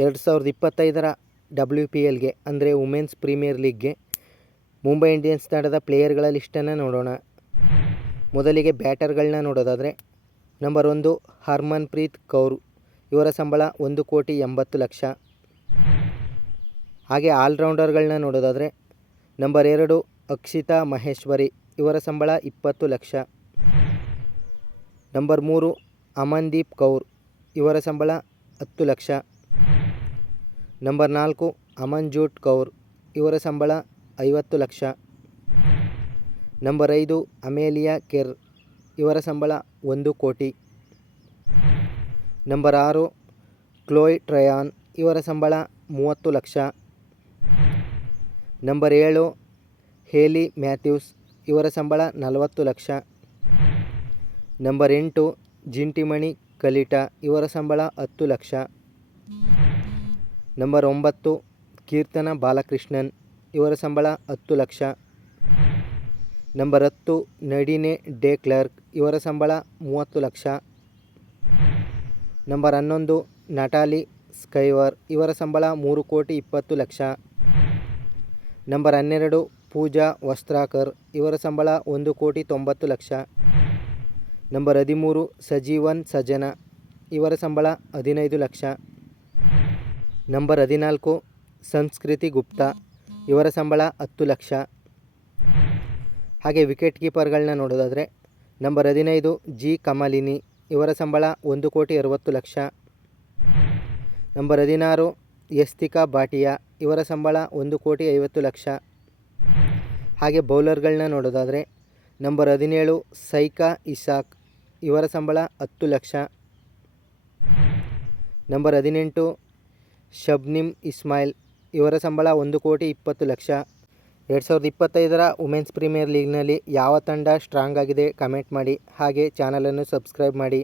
2025ರ WPLಗೆ ಅಂದರೆ women's premier ಲೀಗ್ಗೆ Mumbai Indians ತಂಡದ ಪ್ಲೇಯರ್ಗಳ ಲಿಸ್ಟನ್ನು ನೋಡೋಣ. ಮೊದಲಿಗೆ ಬ್ಯಾಟರ್ಗಳನ್ನ ನೋಡೋದಾದರೆ ನಂಬರ್ 1 ಹರ್ಮನ್ಪ್ರೀತ್ ಕೌರ್, ಇವರ ಸಂಬಳ 1,80,00,000. ಹಾಗೆ ಆಲ್ರೌಂಡರ್ಗಳನ್ನ ನೋಡೋದಾದರೆ ನಂಬರ್ 2 ಅಕ್ಷಿತಾ ಮಹೇಶ್ವರಿ, ಇವರ ಸಂಬಳ 20 ಲಕ್ಷ. ನಂಬರ್ 3 ಅಮನ್ದೀಪ್ ಕೌರ್, ಇವರ ಸಂಬಳ 10 ಲಕ್ಷ. ನಂಬರ್ 4 ಅಮನ್ಜೋತ್ ಕೌರ್, ಇವರ ಸಂಬಳ 50 ಲಕ್ಷ. ನಂಬರ್ 5 ಅಮೇಲಿಯಾ ಕೆರ್, ಇವರ ಸಂಬಳ 1 ಕೋಟಿ. ನಂಬರ್ 6 ಕ್ಲೋಯ್ ಟ್ರಯಾನ್, ಇವರ ಸಂಬಳ 30 ಲಕ್ಷ. ನಂಬರ್ 7 ಹೇಲಿ ಮ್ಯಾಥ್ಯೂಸ್, ಇವರ ಸಂಬಳ 40 ಲಕ್ಷ. ನಂಬರ್ 8 ಜಿಂಟಿಮಣಿ ಕಲಿಟಾ, ಇವರ ಸಂಬಳ 10 ಲಕ್ಷ. ನಂಬರ್ 9 ಕೀರ್ತನ ಬಾಲಕೃಷ್ಣನ್, ಇವರ ಸಂಬಳ 10 ಲಕ್ಷ. ನಂಬರ್ 10 ನಡಿನೆ ಡೆ ಕ್ಲರ್ಕ್, ಇವರ ಸಂಬಳ 30 ಲಕ್ಷ. ನಂಬರ್ 11 ನಟಾಲಿ ಸ್ಕೈವರ್, ಇವರ ಸಂಬಳ 3,20,00,000. ನಂಬರ್ 12 ಪೂಜಾ ವಸ್ತ್ರಾಕರ್, ಇವರ ಸಂಬಳ 1,90,00,000. ನಂಬರ್ 13 ಸಜೀವನ್ ಸಜನ, ಇವರ ಸಂಬಳ 15 ಲಕ್ಷ. ನಂಬರ್ 14 ಸಂಸ್ಕೃತಿ ಗುಪ್ತಾ, ಇವರ ಸಂಬಳ 10 ಲಕ್ಷ. ಹಾಗೆ ವಿಕೆಟ್ ಕೀಪರ್ಗಳನ್ನ ನೋಡೋದಾದರೆ ನಂಬರ್ 15 ಜಿ ಕಮಲಿನಿ, ಇವರ ಸಂಬಳ 1,60,00,000. ನಂಬರ್ 16 ಯಸ್ತಿಕಾ ಭಾಟಿಯಾ, ಇವರ ಸಂಬಳ 1,50,00,000. ಹಾಗೆ ಬೌಲರ್ಗಳನ್ನ ನೋಡೋದಾದರೆ ನಂಬರ್ 17 ಸೈಕಾ ಇಸಾಕ್, ಇವರ ಸಂಬಳ 10 ಲಕ್ಷ. ನಂಬರ್ 18 ಶಬ್ನಿಮ್ ಇಸ್ಮಾಯಿಲ್, ಇವರ ಸಂಬಳ 1,20,00,000. 2025ರ ವುಮೆನ್ಸ್ ಪ್ರೀಮಿಯರ್ ಲೀಗ್ನಲ್ಲಿ ಯಾವ ತಂಡ ಸ್ಟ್ರಾಂಗ್ ಆಗಿದೆ ಕಮೆಂಟ್ ಮಾಡಿ. ಹಾಗೆ ಚಾನಲನ್ನು ಸಬ್ಸ್ಕ್ರೈಬ್ ಮಾಡಿ.